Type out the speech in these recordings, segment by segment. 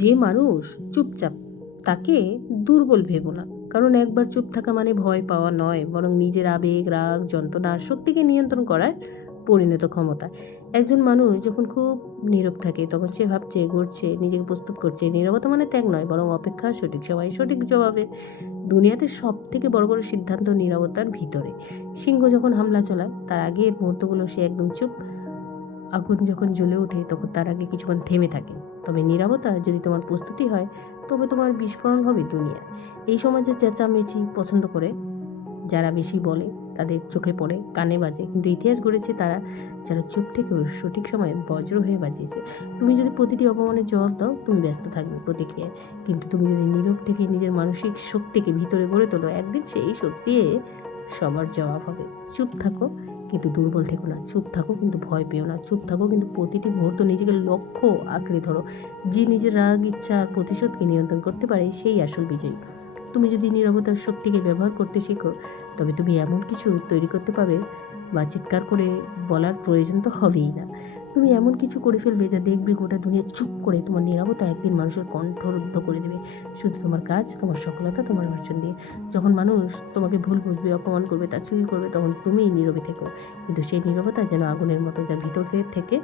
যে মানুষ চুপচাপ তাকে দুর্বল ভেবো না, কারণ একবার চুপ থাকা মানে ভয় পাওয়া নয়, বরং নিজের আবেগ, রাগ, যন্ত্রণা আর শক্তিকে নিয়ন্ত্রণ করার পরিণত ক্ষমতা। একজন মানুষ যখন খুব নীরব থাকে তখন সে ভাবছে, গড়ছে, নিজেকে প্রস্তুত করছে। নীরবতা মানে ত্যাগ নয়, বরং অপেক্ষা, সঠিক সময় সঠিক জবাবে। দুনিয়াতে সব থেকে বড় বড় সিদ্ধান্ত নীরবতার ভিতরে। সিংহ যখন হামলা চালায় তার আগের মুহূর্তগুলো সে একদম চুপ। আগুন যখন জ্বলে ওঠে তখন তার আগে কিছুক্ষণ থেমে থাকে। তবে নীরবতা যদি তোমার প্রস্তুতি হয়, তবে তোমার বিস্ফোরণ হবে দুনিয়া। এই সমাজে চেঁচামেচি পছন্দ করে যারা বেশি বলে, তাদের চোখে পড়ে, কানে বাজে, কিন্তু ইতিহাস গড়েছে তারা যারা চুপ থেকেও সঠিক সময়ে বজ্র হয়ে বাজিয়েছে। তুমি যদি প্রতিটি অপমানের জবাব দাও, তুমি ব্যস্ত থাকবে প্রতিক্রিয়ায়, কিন্তু তুমি যদি নীরব থেকে নিজের মানসিক শক্তিকে ভিতরে গড়ে তোলো, একদিন সেই শক্তি সবার জবাব হবে। চুপ থাকো কিন্তু দুর্বল থেকো না, চুপ থাকো কিন্তু ভয় পেও না, চুপ থাকো কিন্তু প্রতিটি মুহূর্ত নিজেকে লক্ষ্য আঁকড়ে ধরো। যে নিজের রাগ, ইচ্ছা আর প্রতিশোধকে নিয়ন্ত্রণ করতে পারে সেই আসল বিজয়ী। তুমি যদি নীরবতার শক্তিকে ব্যবহার করতে শেখো, তবে তুমি এমন কিছু তৈরি করতে পারবে বা চিৎকার করে বলার প্রয়োজন তো হবেই না। তুমি এমন কিছু করে ফেলবে যা দেখবে গোটা দুনিয়া চুপ করে। তোমার নীরবতা একদিন মানুষের কণ্ঠরুদ্ধ করে দেবে, শুধু তোমার কাজ, তোমার সফলতা, তোমার অর্জন দিয়ে। যখন মানুষ তোমাকে ভুল বুঝবে, অপমান করবে, তাচ্ছিল্য করবে, তখন তুমি নীরবে থেকো, কিন্তু সেই নীরবতা যেন আগুনের মতো, যা থেকে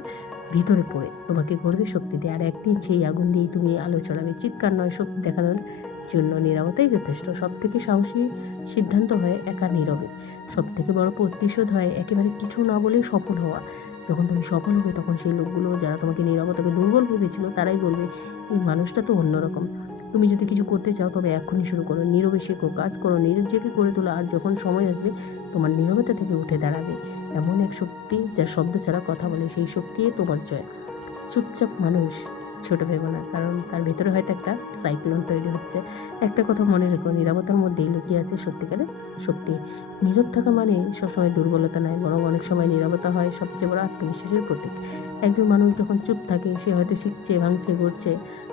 ভিতরে পড়ে তোমাকে গড়বে, শক্তি দেয়। আর একদিন সেই আগুন দিয়েই তুমি আলো ছড়াবে। চিৎকার নয়, শক্তি দেখানোর জন্য নীরবতাই যথেষ্ট। সব থেকে সাহসী সিদ্ধান্ত হয় একা নীরবে। সব থেকে বড় প্রতিশোধ হয় একেবারে কিছু না বলেই সফল হওয়া। যখন তুমি সফল হবে, তখন সেই লোকগুলো যারা তোমাকে নীরবতাকে দুর্বল ভেবেছিল, তারাই বলবে, এই মানুষটা তো অন্যরকম। তুমি যদি কিছু করতে চাও, তবে এখনই শুরু করো। নীরবে শেখো, কাজ করো, নিজেকে করে তোলো। আর যখন সময় আসবে, তোমার নীরবতা থেকে উঠে দাঁড়াবে এমন এক শক্তি যা শব্দ ছাড়া কথা বলে। সেই শক্তি তোমার জয়। চুপচাপ মানুষ ছোট ভেবো না, কারণ তার ভেতরে হয়তো একটা সাইক্লোন তৈরি হচ্ছে। একটা কথা মনে রেখো, নীরবতার মধ্যেই লুকিয়ে আছে সত্যিকারের শক্তি। নীরব থাকা মানে সবসময় দুর্বলতা নয়, বরং অনেক সময় নীরবতা হয় সবচেয়ে বড় আত্মবিশ্বাসের প্রতীক। একজন মানুষ যখন চুপ থাকে, সে হয়তো শিখছে, ভাঙছে, গড়ছে,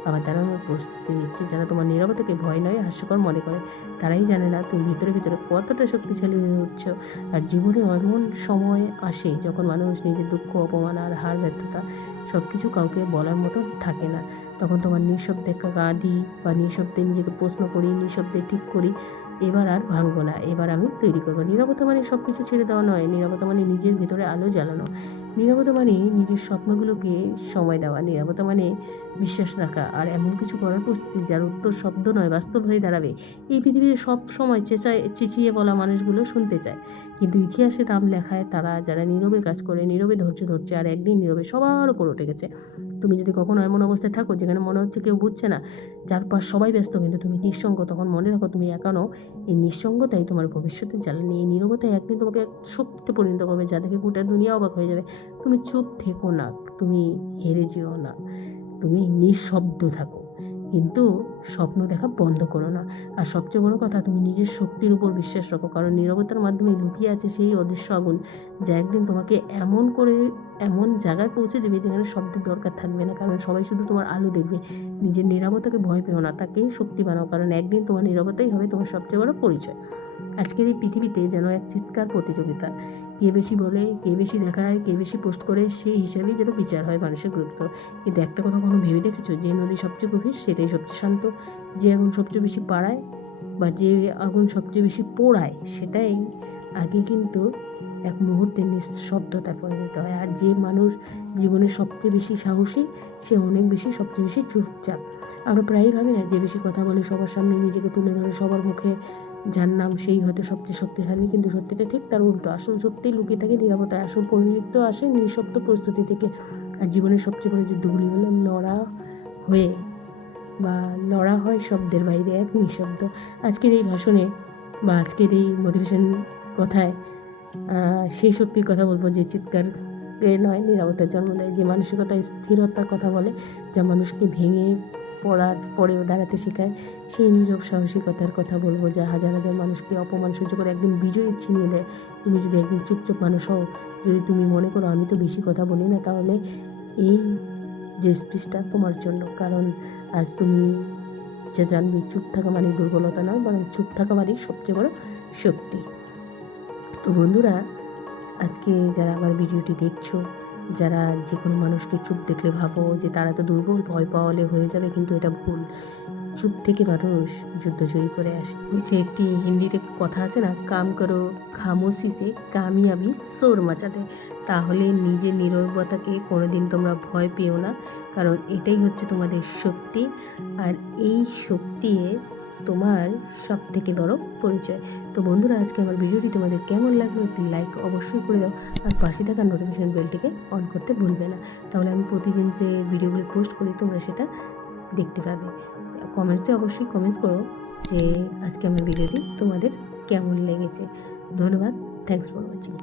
আবার দাঁড়ানোর প্রস্তুতি নিচ্ছে। যারা তোমার নীরবতাকে ভয় নয়, হাস্যকর মনে করে, তারাই জানে না তুমি ভিতরে ভিতরে কতটা শক্তিশালী হয়ে উঠছো। আর জীবনে এমন সময় আসে যখন মানুষ নিজের দুঃখ, অপমান আর হার, ব্যর্থতা সব কিছু কাউকে বলার মতো থাকে না। তখন তোমার নিঃশব্দে কাঁদি বা নিঃশব্দে নিজেকে প্রশ্ন করি, নিঃশব্দে ঠিক করি, এবার আর ভাঙবো না, এবার আমি তৈরি করবো। নীরবতা মানে সব কিছু ছেড়ে দেওয়া নয়, নীরবতা মানে নিজের ভিতরে আলো জ্বালানো। নীরবতা মানে নিজের স্বপ্নগুলোকে সময় দেওয়া। নীরবতা মানে বিশ্বাস রাখা আর এমন কিছু করার প্রস্তুতি যার উত্তর শব্দ নয়, বাস্তব হয়ে দাঁড়াবে। এই পৃথিবীতে সব সময় চেঁচিয়ে বলা মানুষগুলো শুনতে চায়, কিন্তু ইতিহাসে নাম লেখায় তারা যারা নীরবে কাজ করে, নীরবে ধৈর্য ধরছে, আর একদিন নীরবে সবার উপর উঠে গেছে। তুমি যদি কখনো এমন অবস্থায় থাকো যেখানে মনে হচ্ছে কেউ বুঝছে না, চারপাশ সবাই ব্যস্ত, কিন্তু তুমি নিঃসঙ্গ, তখন মনে রাখো তুমি একা নও। এই নিঃসঙ্গতাই তোমার ভবিষ্যতের জ্বালানি। এই নীরবতাই একদিন তোমাকে এক শক্তিতে পরিণত করবে, যা দেখে গোটা দুনিয়া অবাক হয়ে যাবে। তুমি চুপ থেকো না, তুমি হেরে যেও না, তুমি নিঃশব্দ থাকো, কিন্তু স্বপ্ন দেখা বন্ধ করো না। আর সবচেয়ে বড় কথা, তুমি নিজের শক্তির উপর বিশ্বাস রাখো, কারণ নীরবতার মাধ্যমে লুকিয়ে আছে সেই অদৃশ্য আগুন, যা একদিন তোমাকে এমন জায়গায় পৌঁছে দেবে যেখানে শব্দের দরকার থাকবে না, কারণ সবাই শুধু তোমার আলো দেখবে। নিজের নীরবতাকে ভয় পেও না, তাকেই শক্তি বানাও, কারণ একদিন তোমার নীরবতাই হবে তোমার সবচেয়ে বড় পরিচয়। আজকের এই পৃথিবীতে যেন এক চিৎকার প্রতিযোগিতা, কে বেশি বলে, কে বেশি দেখায়, কে বেশি পোস্ট করে, সেই হিসাবেই যেন বিচার হয় মানুষের গুরুত্ব। কিন্তু একটা কথা কখনো ভেবে দেখেছো, যে নদী সবচেয়ে গভীর সেটাই সবচেয়ে শান্ত, যে আগুন সবচেয়ে বেশি বাড়ায় বা যে আগুন সবচেয়ে বেশি পোড়ায়, সেটাই আগে কিন্তু এক মুহূর্তে নিঃশব্দতা পরিণত হয়। আর যে মানুষ জীবনের সবচেয়ে বেশি সাহসী, সে অনেক বেশি সবচেয়ে বেশি চুপচাপ। আমরা প্রায়ই ভাবি না, যে বেশি কথা বলে, সবার সামনে নিজেকে তুলে ধরে, সবার মুখে যার নাম, সেই হয়তো সবচেয়ে শক্তিশালী, কিন্তু সত্যিটা ঠিক তার উল্টো। আসল শক্তি লুকিয়ে থাকে নীরবতায়, আসল পরিণত আসে নিঃশব্দ প্রস্তুতি থেকে। আর জীবনের সবচেয়ে বড় যুদ্ধগুলি হলো হয়ে লড়া হয় শব্দের বাইরে, এক নিঃশব্দ। আজকের এই ভাষণে বা আজকের এই মোটিভেশন কথায় সেই শক্তির কথা বলবো, যে চিৎকার নয়, নীরবতার জন্ম দেয়, যে মানসিকতায় স্থিরতার কথা বলে, যা মানুষকে ভেঙে পড়ার পরেও দাঁড়াতে শেখায়। সেই নীরব সাহসিকতার কথা বলবো, যা হাজার হাজার মানুষকে অপমান সহ্য করে একদিন বিজয়ী ছিনিয়ে দেয়। তুমি যদি একদিন চুপচাপ মানুষ হও, যদি তুমি মনে করো আমি তো বেশি কথা বলি না, তাহলে এই যে স্পিচটা তোমার জন্য। কারণ আজ তুমি যা জানবে, চুপ থাকা মানে দুর্বলতা নয়, বরং চুপ থাকা মানে সবচেয়ে বড় শক্তি। তো বন্ধুরা, আজকে যারা আমার ভিডিওটি দেখছো, যারা যে কোনো মানুষকে চুপ দেখলে ভাবো যে তারা তো দুর্বল, ভয় পাওয়ালে হয়ে যাবে, কিন্তু এটা ভুল। চুপ থেকে মানুষ যুদ্ধ জয়ী করে আসে। ওই যে একটি হিন্দিতে কথা আছে না, কাম করো খামোশি সে কামিয়াবি শোর মাচাতে। তাহলে নিজের নীরবতাকে কোনোদিন তোমরা ভয় পেও না, কারণ এটাই হচ্ছে তোমাদের শক্তি। আর এই শক্তি তোমার সব থেকে বড় পরিচয়। তো বন্ধুরা, আজকে আমার ভিডিওটি তোমাদের কেমন লাগলো একটি লাইক অবশ্যই করে দাও, আর পাশে থাকা নোটিফিকেশন বেলটিকে অন করতে ভুলবে না। তাহলে আমি প্রতিদিন যে ভিডিওগুলি পোস্ট করি তোমরা সেটা দেখতে পাবে। কমেন্টসে অবশ্যই কমেন্টস করো যে আজকে আমার ভিডিওটি তোমাদের কেমন লেগেছে। ধন্যবাদ, থ্যাংকস ফর ওয়াচিং।